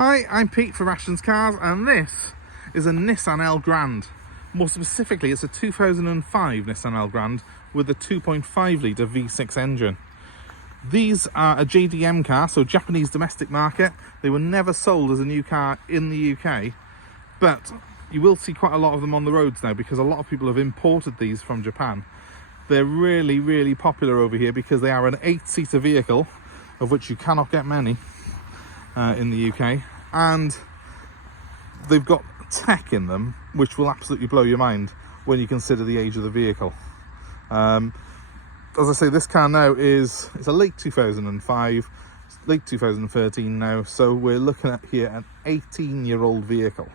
Hi, I'm Pete from Ashton's Cars, and this is a Nissan ElGrand. More specifically, it's a 2005 Nissan ElGrand with a 2.5 litre V6 engine. These are a JDM car, so Japanese domestic market. They were never sold as a new car in the UK, but you will see quite a lot of them on the roads now because a lot of people have imported these from Japan. They're really popular over here because they are an 8-seater vehicle, of which you cannot get many in the UK, and they've got tech in them which will absolutely blow your mind when you consider the age of the vehicle. As I say, this car now it's a late 2005, late 2013 now, so we're looking at here an 18-year-old vehicle.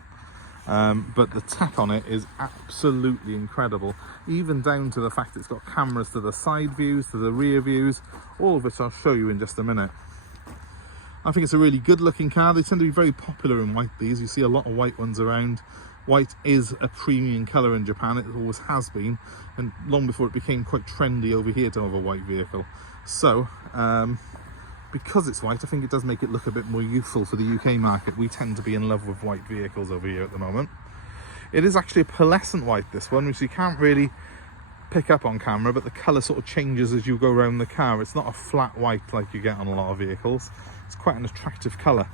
But the tech on it is absolutely incredible, even down to the fact it's got cameras to the side views, to the rear views, all of which I'll show you in just a minute. I think it's a really good looking car. They tend to be very popular in white, these. You see a lot of white ones around. White is a premium colour in Japan, it always has been, and long before it became quite trendy over here to have a white vehicle. So, because it's white, I think it does make it look a bit more youthful for the UK market. We tend to be in love with white vehicles over here at the moment. It is actually a pearlescent white, this one, which you can't really pick up on camera, but the colour sort of changes as you go around the car. It's not a flat white like you get on a lot of vehicles. It's quite an attractive colour.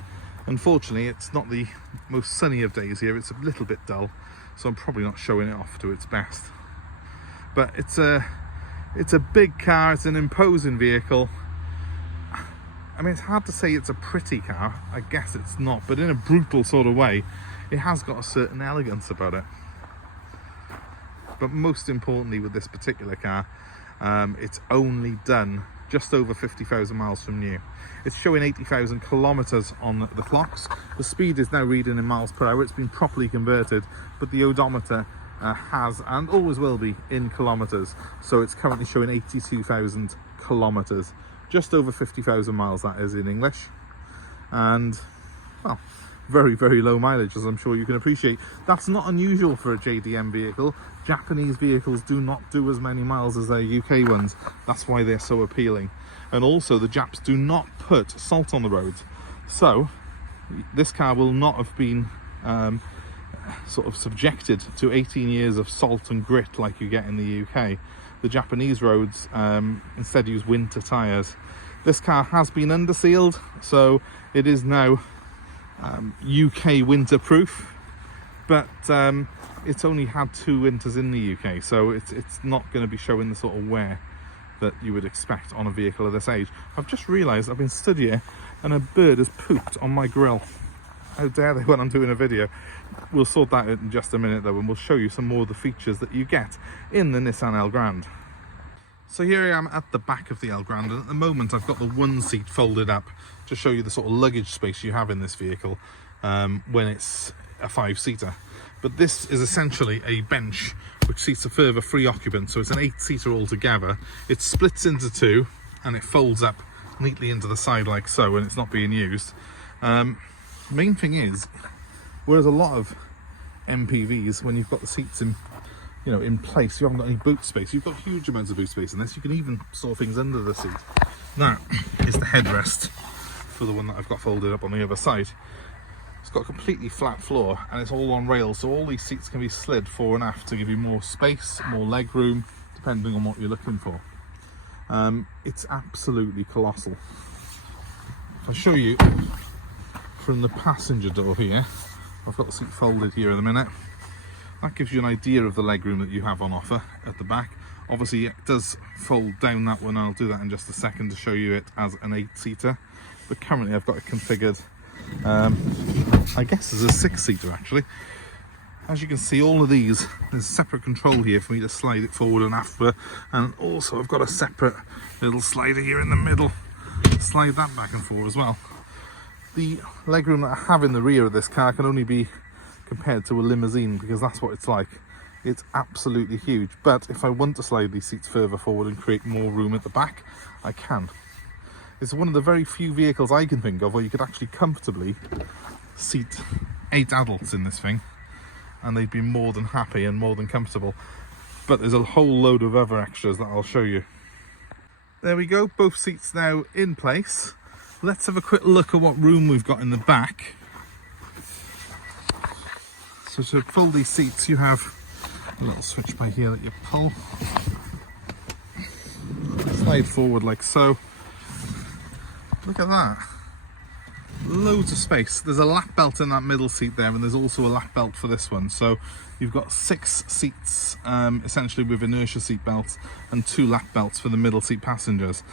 Unfortunately, it's not the most sunny of days here. It's a little bit dull, so I'm probably not showing it off to its best. But it's a big car, it's an imposing vehicle. I mean, it's hard to say it's a pretty car. I guess it's not, but in a brutal sort of way, it has got a certain elegance about it. But most importantly with this particular car, it's only done just over 50,000 miles from new. It's showing 80,000 kilometers on the clocks. The speed is now reading in miles per hour. It's been properly converted, but the odometer has and always will be in kilometers. So it's currently showing 82,000 kilometers. Just over 50,000 miles, that is in English. And, well, very low mileage, as I'm sure you can appreciate. That's not unusual for a JDM vehicle. Japanese vehicles do not do as many miles as their UK ones. That's why they're so appealing. And also, the Japs do not put salt on the roads. So, this car will not have been sort of subjected to 18 years of salt and grit like you get in the UK. The Japanese roads instead use winter tyres. This car has been undersealed, so it is now UK winter proof, but it's only had 2 winters in the UK, so it's not going to be showing the sort of wear that you would expect on a vehicle of this age. I've just realised I've been stood here and a bird has pooped on my grill. How dare they when I'm doing a video. We'll sort that out in just a minute though, and we'll show you some more of the features that you get in the Nissan ElGrand. So here I am at the back of the ElGrand, and at the moment I've got the one seat folded up to show you the sort of luggage space you have in this vehicle when it's a 5-seater. But this is essentially a bench which seats a further 3 occupants, so it's an 8-seater altogether. It splits into 2 and it folds up neatly into the side like so when it's not being used. Main thing is, whereas a lot of MPVs, when you've got the seats in place, you haven't got any boot space. You've got huge amounts of boot space in this. You can even store things under the seat. That is the headrest for the one that I've got folded up on the other side. It's got a completely flat floor and it's all on rails, so all these seats can be slid fore and aft to give you more space, more leg room, depending on what you're looking for. It's absolutely colossal. If I show you from the passenger door here, I've got the seat folded here in a minute. That gives you an idea of the legroom that you have on offer at the back. Obviously it does fold down that one, I'll do that in just a second to show you it as an 8-seater. But currently I've got it configured, I guess as a 6-seater actually. As you can see, all of these, there's a separate control here for me to slide it forward and after, and also I've got a separate little slider here in the middle, slide that back and forward as well. The legroom that I have in the rear of this car can only be compared to a limousine because that's what it's like. It's absolutely huge, but if I want to slide these seats further forward and create more room at the back, I can. It's one of the very few vehicles I can think of where you could actually comfortably seat 8 adults in this thing and they'd be more than happy and more than comfortable. But there's a whole load of other extras that I'll show you. There we go, both seats now in place. Let's have a quick look at what room we've got in the back So to fold these seats, you have a little switch by here that you pull, slide forward like so. Look at that. Loads of space. There's a lap belt in that middle seat there, and there's also a lap belt for this one. So you've got 6 seats, essentially with inertia seat belts, and 2 lap belts for the middle seat passengers.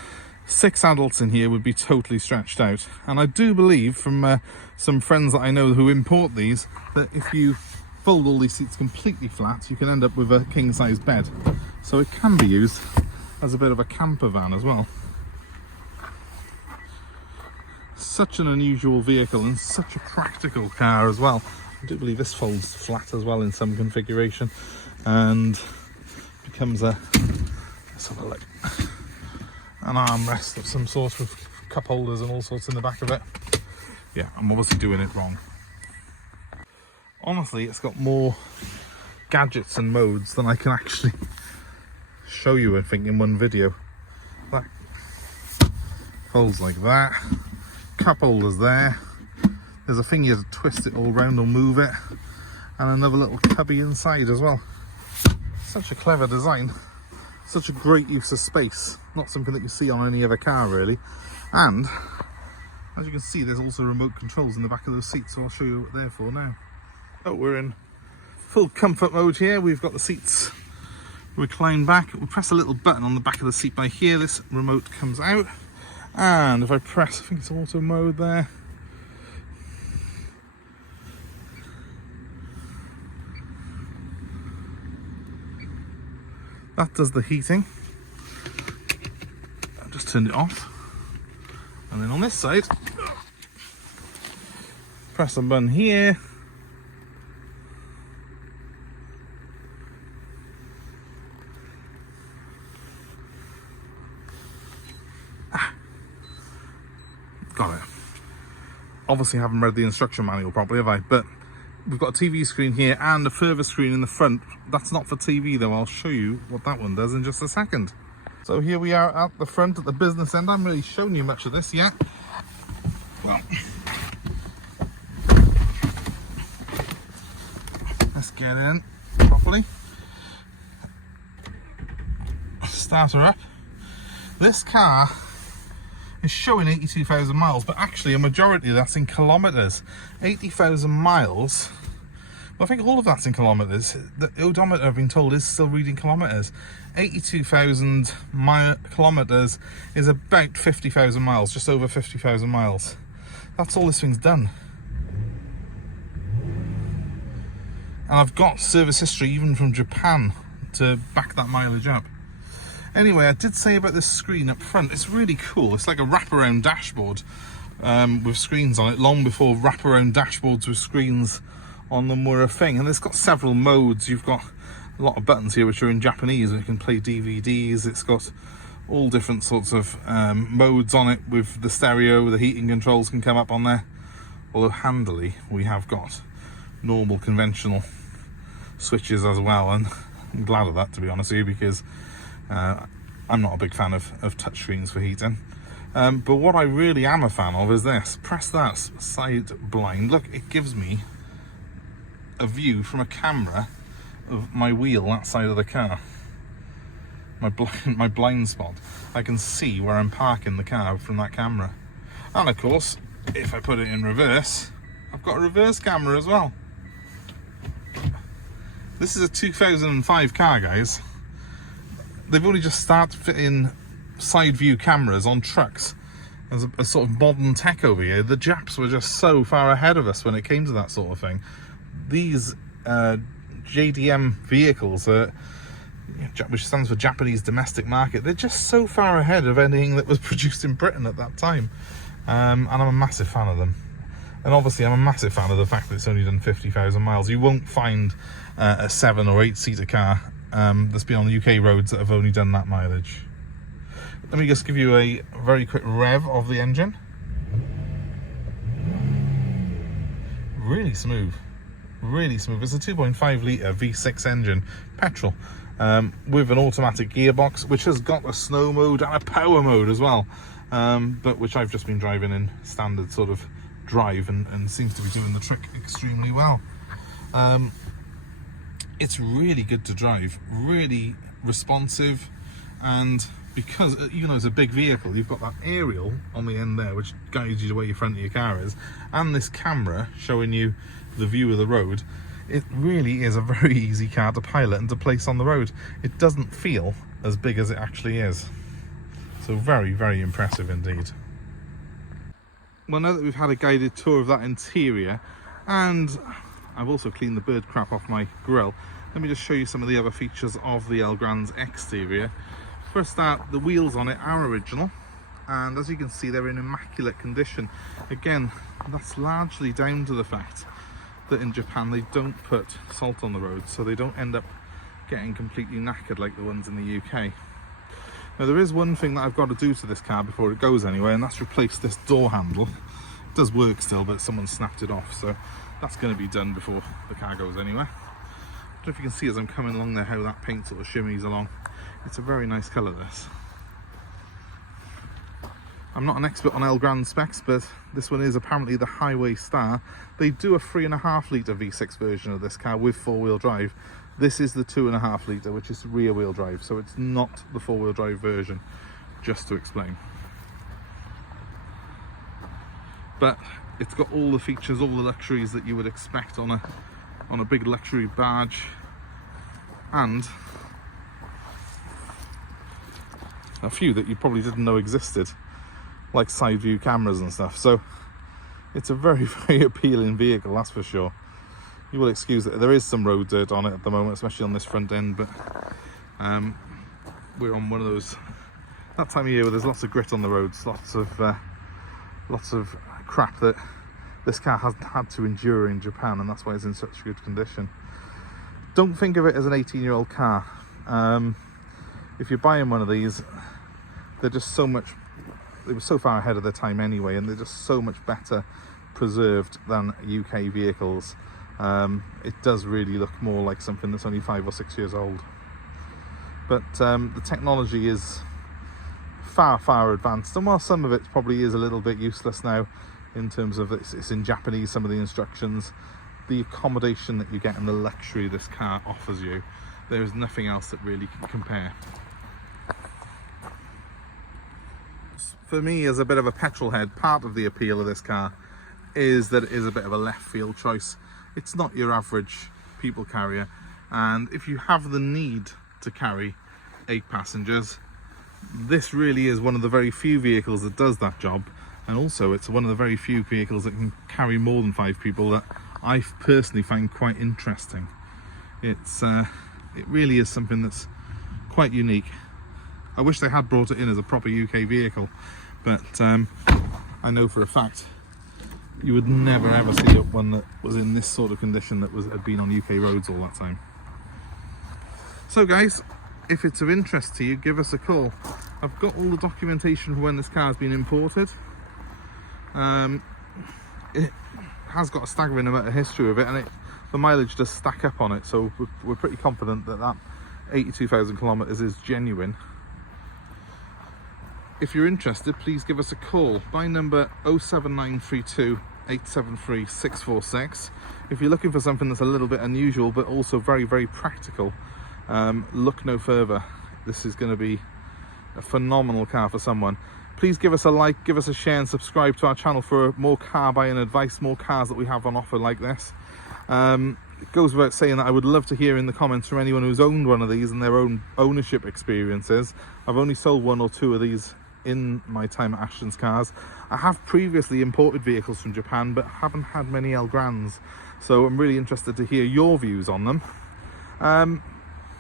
6 adults in here would be totally stretched out. And I do believe from some friends that I know who import these, that if you fold all these seats completely flat, you can end up with a king-size bed. So it can be used as a bit of a camper van as well. Such an unusual vehicle and such a practical car as well. I do believe this folds flat as well in some configuration and becomes a, let's have a look, an armrest of some sort with cup holders and all sorts in the back of it. Yeah, I'm obviously doing it wrong. Honestly, it's got more gadgets and modes than I can actually show you, I think, in one video. That folds like that. Cup holders there. There's a thing here to twist it all round or move it, and another little cubby inside as well. Such a clever design, such a great use of space. Not something that you see on any other car really. And as you can see, there's also remote controls in the back of those seats, so I'll show you what they're for now. Oh, we're in full comfort mode here. We've got the seats reclined back. We press a little button on the back of the seat by here. This remote comes out. And if I press, I think it's auto mode there. That does the heating. I've just turned it off. And then on this side, press the button here. Got it. Obviously I haven't read the instruction manual properly, have I? But we've got a TV screen here and a further screen in the front. That's not for TV though. I'll show you what that one does in just a second. So here we are at the front, at the business end. I haven't really shown you much of this yet. Well, let's get in properly. Start her up. This car is showing 82,000 miles, but actually a majority of that's in kilometres. 80,000 miles, well, I think all of that's in kilometres. The odometer, I've been told, is still reading kilometres. 82,000 kilometres is about 50,000 miles, just over 50,000 miles. That's all this thing's done. And I've got service history even from Japan to back that mileage up. Anyway, I did say about this screen up front, it's really cool. It's like a wraparound dashboard with screens on it, long before wraparound dashboards with screens on them were a thing. And it's got several modes. You've got a lot of buttons here which are in Japanese, and you can play DVDs. It's got all different sorts of modes on it with the stereo. The heating controls can come up on there. Although handily, we have got normal conventional switches as well, and I'm glad of that, to be honest with you, because I'm not a big fan of touchscreens for heating. But what I really am a fan of is this. Press that side blind. Look, it gives me a view from a camera of my wheel, that side of the car. My blind spot. I can see where I'm parking the car from that camera. And of course, if I put it in reverse, I've got a reverse camera as well. This is a 2005 car, guys. They've only just started fitting side view cameras on trucks as a sort of modern tech over here. The Japs were just so far ahead of us when it came to that sort of thing. These JDM vehicles, which stands for Japanese Domestic Market, they're just so far ahead of anything that was produced in Britain at that time. And I'm a massive fan of them. And obviously I'm a massive fan of the fact that it's only done 50,000 miles. You won't find a 7 or 8 seater car that's been on the UK roads that have only done that mileage. Let me just give you a very quick rev of the engine. Really smooth, really smooth. It's a 2.5 litre V6 engine, petrol, with an automatic gearbox, which has got a snow mode and a power mode as well, but which I've just been driving in standard sort of drive and seems to be doing the trick extremely well. It's really good to drive, really responsive, and because even though it's a big vehicle, you've got that aerial on the end there which guides you to where your front of your car is, and this camera showing you the view of the road. It really is a very easy car to pilot and to place on the road. It doesn't feel as big as it actually is. So very, very impressive indeed. Well, now that we've had a guided tour of that interior, and I've also cleaned the bird crap off my grille, let me just show you some of the other features of the ElGrand's exterior. For a start, the wheels on it are original, and as you can see, they're in immaculate condition. Again, that's largely down to the fact that in Japan they don't put salt on the road, so they don't end up getting completely knackered like the ones in the UK. Now, there is one thing that I've got to do to this car before it goes anywhere, and that's replace this door handle. It does work still, but someone snapped it off, so that's going to be done before the car goes anywhere. I don't know if you can see as I'm coming along there how that paint sort of shimmies along. It's a very nice colour, this. I'm not an expert on ElGrand specs, but this one is apparently the highway star. They do a 3.5 litre V6 version of this car with four-wheel drive. This is the 2.5 litre, which is rear-wheel drive, so it's not the four-wheel drive version, just to explain. But it's got all the features, all the luxuries that you would expect on a big luxury badge, and a few that you probably didn't know existed, like side view cameras and stuff. So it's a very, very appealing vehicle, that's for sure. You will excuse it, there is some road dirt on it at the moment, especially on this front end, but we're on one of those, that time of year where there's lots of grit on the roads, lots of crap that this car has had to endure in Japan, and that's why it's in such good condition. Don't think of it as an 18-year-old car. If you're buying one of these, they're just so much, they were so far ahead of their time anyway, and they're just so much better preserved than UK vehicles. It does really look more like something that's only 5 or 6 years old. But the technology is far, far advanced, and while some of it probably is a little bit useless now in terms of it's in Japanese, some of the instructions, the accommodation that you get and the luxury this car offers you, there is nothing else that really can compare. For me, as a bit of a petrol head, part of the appeal of this car is that it is a bit of a left field choice. It's not your average people carrier, and if you have the need to carry 8 passengers, this really is one of the very few vehicles that does that job. And also it's one of the very few vehicles that can carry more than 5 people that I personally find quite interesting. It really is something that's quite unique. I wish they had brought it in as a proper UK vehicle, but I know for a fact you would never ever see one that was in this sort of condition that had been on UK roads all that time. So guys, if it's of interest to you, give us a call. I've got all the documentation for when this car has been imported. It has got a staggering amount of history with it, and the mileage does stack up on it, so we're pretty confident that 82,000 kilometers is genuine. If you're interested, please give us a call by number 07932 873 646. If you're looking for something that's a little bit unusual but also very, very practical, look no further. This is going to be a phenomenal car for someone. Please give us a like, give us a share, and subscribe to our channel for more car buying advice, more cars that we have on offer like this. It goes without saying that I would love to hear in the comments from anyone who's owned one of these and their own ownership experiences. I've only sold 1 or 2 of these in my time at Ashton's Cars. I have previously imported vehicles from Japan, but haven't had many ElGrands, so I'm really interested to hear your views on them.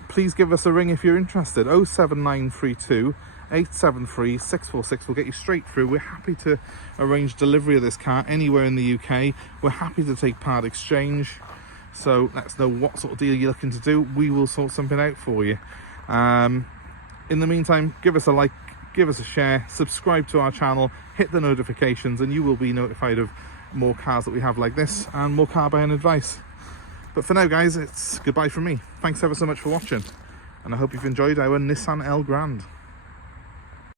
Please give us a ring if you're interested. 07932 873 646 will get you straight through. We're happy to arrange delivery of this car anywhere in the UK. We're happy to take part exchange, so let us know what sort of deal you're looking to do. We will sort something out for you. In the meantime, give us a like, give us a share, subscribe to our channel, hit the notifications, and you will be notified of more cars that we have like this and more car buying advice. But for now guys, it's goodbye from me. Thanks ever so much for watching, and I hope you've enjoyed our Nissan ElGrand.